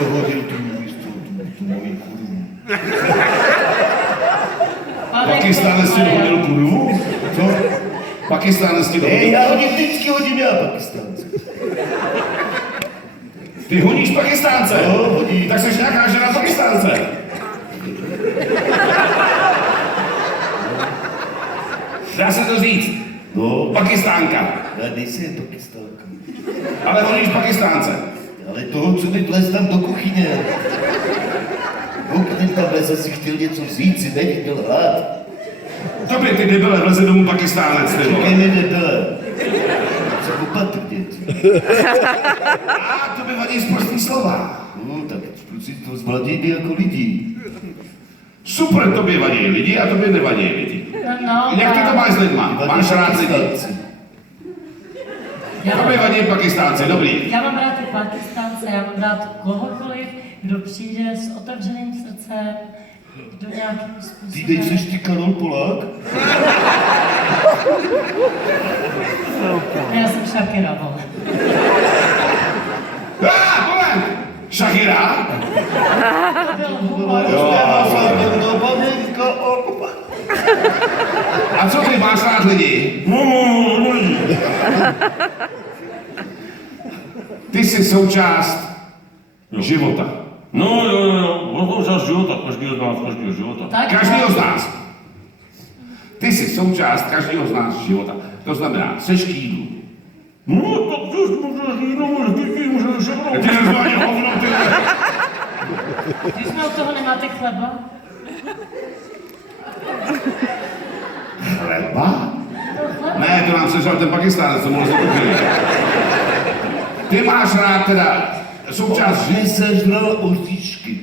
dohodil tu moji kurvu. Pakistánec ti dohodil kurvu? Co? Pakistánec ti dohodil? Já vždycky hodím já Pakistánce. Ty honíš Pakistánce? No, hodí. Tak jsi nějaká žena Pakistánce. Dá se to říct? No, Pakistánka. já nejsem Pakistánka. Ale honíš Pakistánce. Ale toho, co mi vlez tam do kuchyně. Ten tam vlez asi chtěl něco vzít, si neviděl hlad. Tobě ty debile vleze domů Pakistánec, ty vole. Říkej mi debile. Co opatrně. A to by vadí sprostý slova. No, tak kluci to zvládí jako lidi. Super, tobě vadí lidi a tobě nevadí lidi. No, Jak ty to máš s lidma? Máš rád lidi? Tobě vadí Pakistánci, dobrý. Já mám rád i Pakistánce, já mám rád kohokoliv, kdo přijde s otevřeným srdcem, kdo nějakým způsobem... Ty nejseš ty Karol Polák? Já jsem Shakira, vole. Moment! Shakira? To byl humor. A co ty, máš rád lidi? Ty jsi součást života. No jo, součást života, každýho z nás, každýho života. Tak, Každýho z nás. Ty jsi součást každého z nás života. To znamená, seš k jídlu. No, tak už můžeš jídlo, můžeš všechno. Ty nezvaně hovno, ty ne. Když jsme u toho nemáte chleba? Chleba? Ne, to nám sežal ten Pakistánec, co mohl se kuchyni. Ty máš rád teda součást Že sežral oříšky.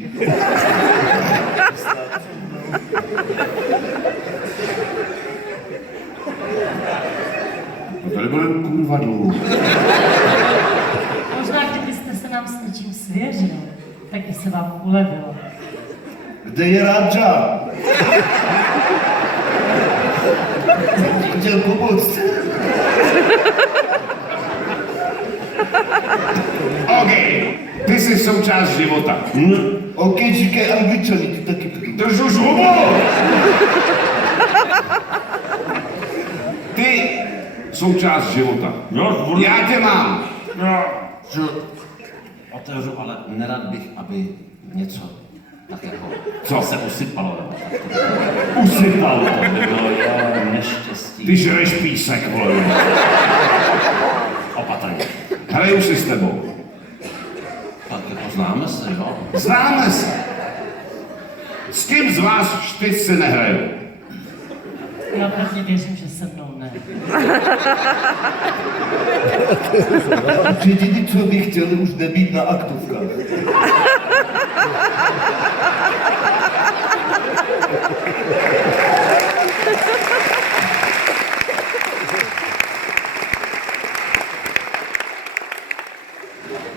No tady bude kurva dlouho. Možná kdybyste se nám s něčím svěřil, tak by se vám ulevilo. Kde je Radža? Chtěl pomoct. OK, ty jsi součást života. OK, říkej Angličani, ty taky budou. Drž už hubu! Ty součást života. Já tě mám. Otevřu, ale nerad bych, aby něco tak jako Co? se usypalo. Nebo tak. Usypal. To by bylo neštěstí. Ty žereš písek, vole. Opatrně. Hraju si s tebou. Tak jako známe se, jo? Známe se. S kým z vás 4 si nehraju? Já pevně věřím, že se mnou ne. Jediný, co bych chtěl, už nebýt na aktovkách.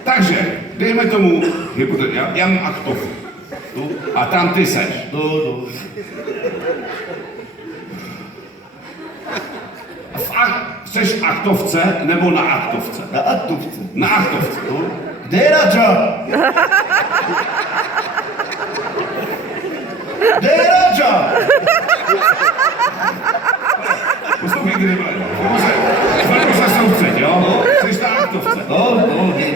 Takže, dejme tomu, já mám aktovku. A tam ty seš. No. Chceš aktovce nebo na aktovce? Na aktovce. Na aktovce. No. Kde je Radža? Kde je Radža? Poslouchej, kde bude. Chvilku se soustřeď, jo? Jsi na aktovce. No,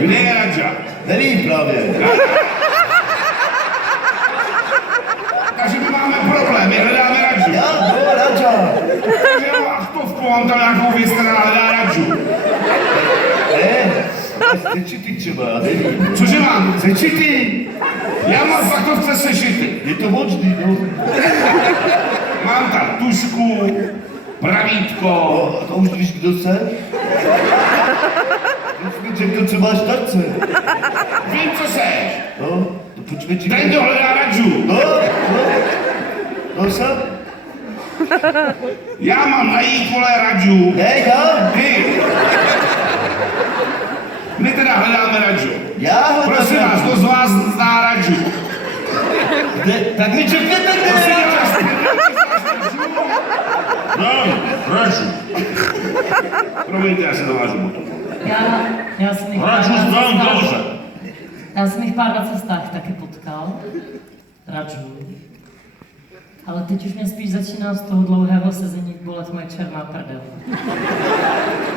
Kde je Radža? nevím právě. Takže my máme problém, my hledáme Radžu. Radža. Takže já mám aktovku, mám tam nějakou věc, která hledá Radžu. Sečity třeba, já nevím. Cože mám? Sečity. Já mám v aktovce sešity. Je to možný, no. Mám tam tušku, pravítko. A to už víš, kdo jsi? Už mi řekl, co máš v tačce. Vím, co seš. No, to počkej, čekaj. Ten, kdo hledá Radžu. No jsem? Já mám najít, vole, Radžu. Ne, já? Ty. My teda hledáme Radžu. Já hledám. Prosím vás, kdo z vás zná Radžu? Kde? Tak mi řekněte, kde Prosím je vás, Radža. Radžu. Promiňte, já se navážu potom. Já si nechám. Radžu znám dobře. Já jsem jich pár na cestách taky potkal. Radžu. Ale teď už mě spíš začíná z toho dlouhého sezení bolet moje černá prdel.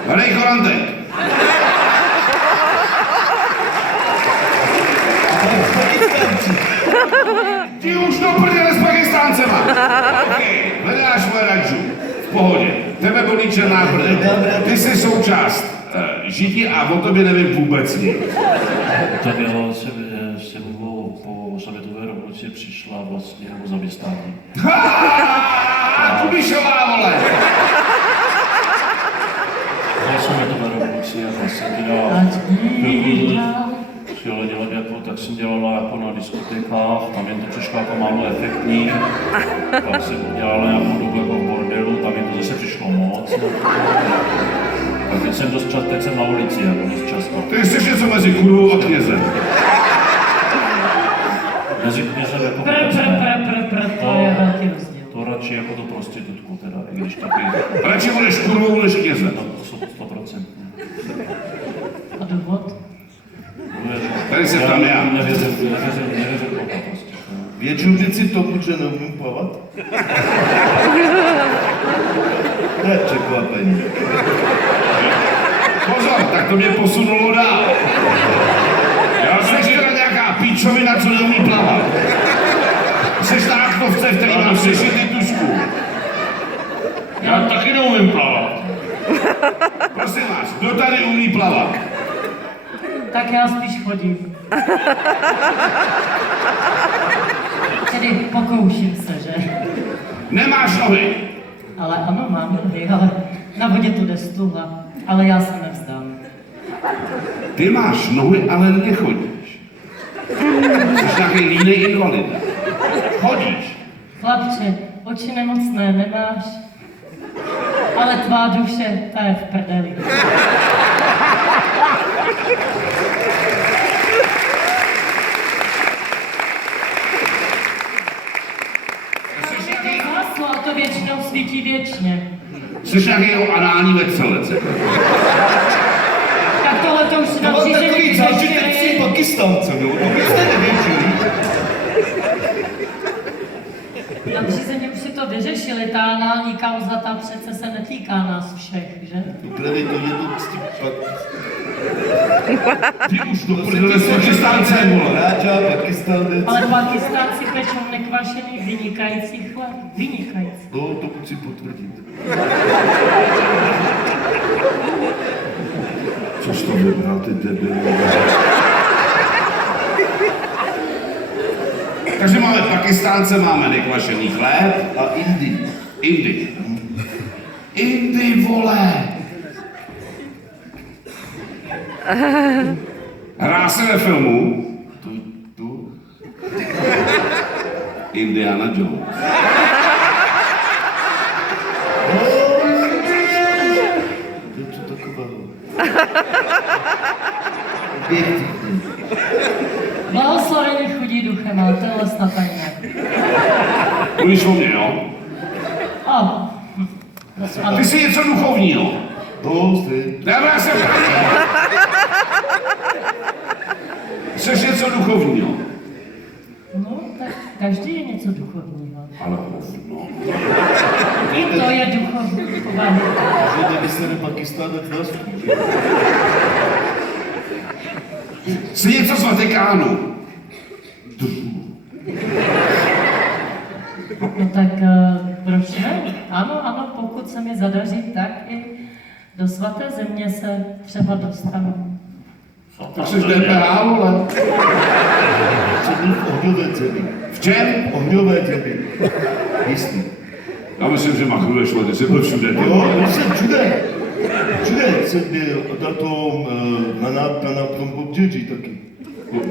Hrej Korantek. Ty už to prdele s Pakistáncema. OK, hledáš moje Radžu. V pohodě. Tebe bolí černá prdel. Ty jsi součást židi a o tobě nevím vůbec nic. Tak já se po sametové revoluci přišla vlastně o zaměstnání. Kubišová, vole! Po sametové revoluci a vlastně teda chtěla dělat jako, tak jsem dělala jako na diskotékách, tam jen to přišlo jako málo efektní. Pak jsem dělala nějakou dobu jako v bordelu, tam jen to zase přišlo moc. A teď jsem teď jsem na ulici, jako dost často. Ty jsi něco mezi kurvou a knězem. Mezi knězem jako... To je velký rozdíl. To radši jako to prostitutku teda, i když taky... Radši budeš kurvou než knězem. No, to 100%. A důvod? Tady se tam já. Nevěřím Boha prostě. Většinu věci tomu, že neumím plavat? To je překvapení. Pozor, tak to mě posunulo dál. Já jsem teda nějaká píčovina, co neumí plavat. Jseš na aktovce, v který mám sešitý tušku. Já taky neumím plavat. Prosím vás, kdo tady umí plavat? Tak já spíš chodím. Tedy pokouším se, že? Nemáš nohy. Ale ano, mám nohy, ale na vodě to jde stuha. Ale já se nevzdám. Ty máš nohy, ale nechodíš. Jsi nějaký línej invalida. Chodíš. Chlapče, oči nemocné nemáš, ale tvá duše, ta je v prdeli. Máslo, a to většinou svítí věčně. Jsi nějaký anální veselec. Tak tohle to už si To na mám příště takový zážitečný Pakistánce, no. To byste nevěřili. Na přízeně už si to vyřešili, ta anální kauza tam přece se netýká nás všech, že? Právě to je to s tím Ty už to prdele s Pakistáncem, vole. Ráča, Pakistánec. Ale Pakistánci pečou nekvašený vynikající chleb. Vynikající. No, to chci potvrdit. Co jsi to vybral, ty debil? Takže máme Pakistánce, máme nekvašený chléb A Indy. Indy. Indy, vole! Hrá se ve filmu Tu. Indiana Jones. Něco takového. Objektivní. Blahoslavení chudí duchem, ale tohle snad ani ne. Mluvíš o mě, jo? A, ano. Ty jsi něco duchovního. To jsi. Já se vrátím. Jsi něco duchovního. No, tak každý je něco duchovního. Ale hovno. I to je duchovní povahy. Že nemysleli Pakistánec na svůj. Jsi něco z Vatikánu. No tak proč ne? Ano, pokud se mi zadaří, tak i do svaté země se třeba dostanu. Tak jsi DPH, vole. Co byl v ohňové zemi. V čem? Ohňové zemi. Jistý. Já myslím, že machruješ, vole, ty jsi byl všude. Ty. Jo, já jsem všude. Všude jsem byl na tom pobřeží taky.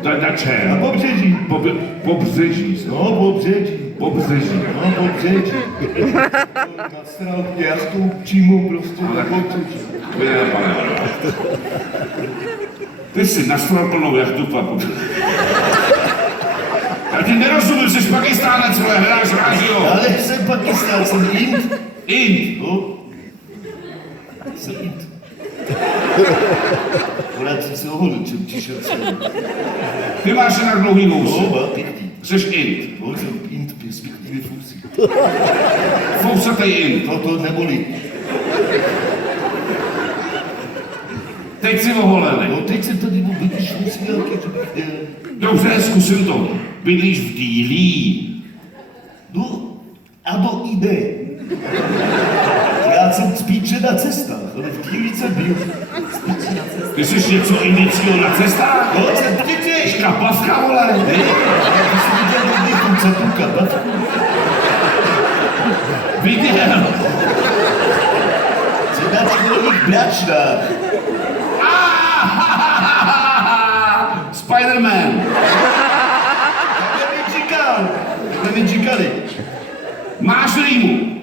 Na Na čem? pobřeží. Pobřeží se. No, pobřeží. Pobřeží. No, pobřeží. Na stranu jastou přímo prostě na pobřeží. To je, pane. Ty jsi nastral plnou jachtu, papu. Já ti nerozumím, jsi Pakistánec, vole, hledáš rážio. Ale jsem Pakistán, jsem Ind. Ind. No. Jsem Ind. Akorát jsem se oholil, čem přišel celý. Ty máš jinak dlouhý vousy. No, má pěkný. Jseš int. No, jsem int, respektive fousy. Fousatej int. To nebolí. Teď jsi oholený. No, teď jsem tady vidíš fousy nějaký, že bych chtěl. Dobře, zkusím to. Bydlíš v Dílí. No, ano, jde. Já jsem spíše na cestách, ale v Dílí jsem byl. Ty jsi něco indického na cestách? No, jsem přece. Škapavka, vole. Ne, já jsem viděl někdy tu kapavku. Viděl. Jsem na červených bračnách. Spider-Man. Takhle mi říkali. Máš rýmu.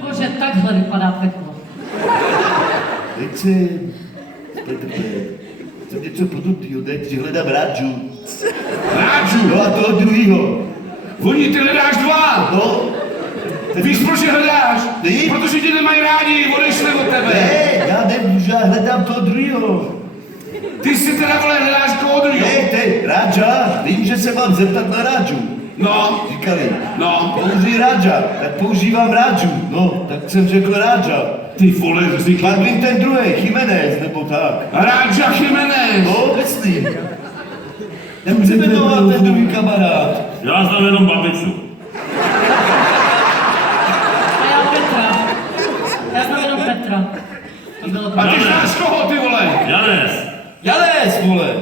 Bože, takhle vypadá peklo. Teď jsem něco podobného, teď hledám Rádžu. Rádžu. No a toho druhýho. Oni ty hledáš dva. No, Víš, proč je hledáš? Ty? Protože tě nemají rádi, odešli od tebe. ne, já nemůžu, já hledám toho druhýho. Ty si teda, vole, hledáš koho druhýho. Ne, ty, Rádža, vím, že se mám zeptat na Rádžu. No, Říkali, no. použij Rádža, tak používám Rádžu. No, tak jsem řekl Rádža. Ty vole, Pak vím ten druhý, Jiménez, nebo tak. Rádža Jiménez. No, myslím. Jak se jmenoval ten druhý kamarád? Já znám jenom babičku. A já Petra. Já znám jenom Petra. To bylo A ty znáš koho, ty vole? Janes. Janez, vole.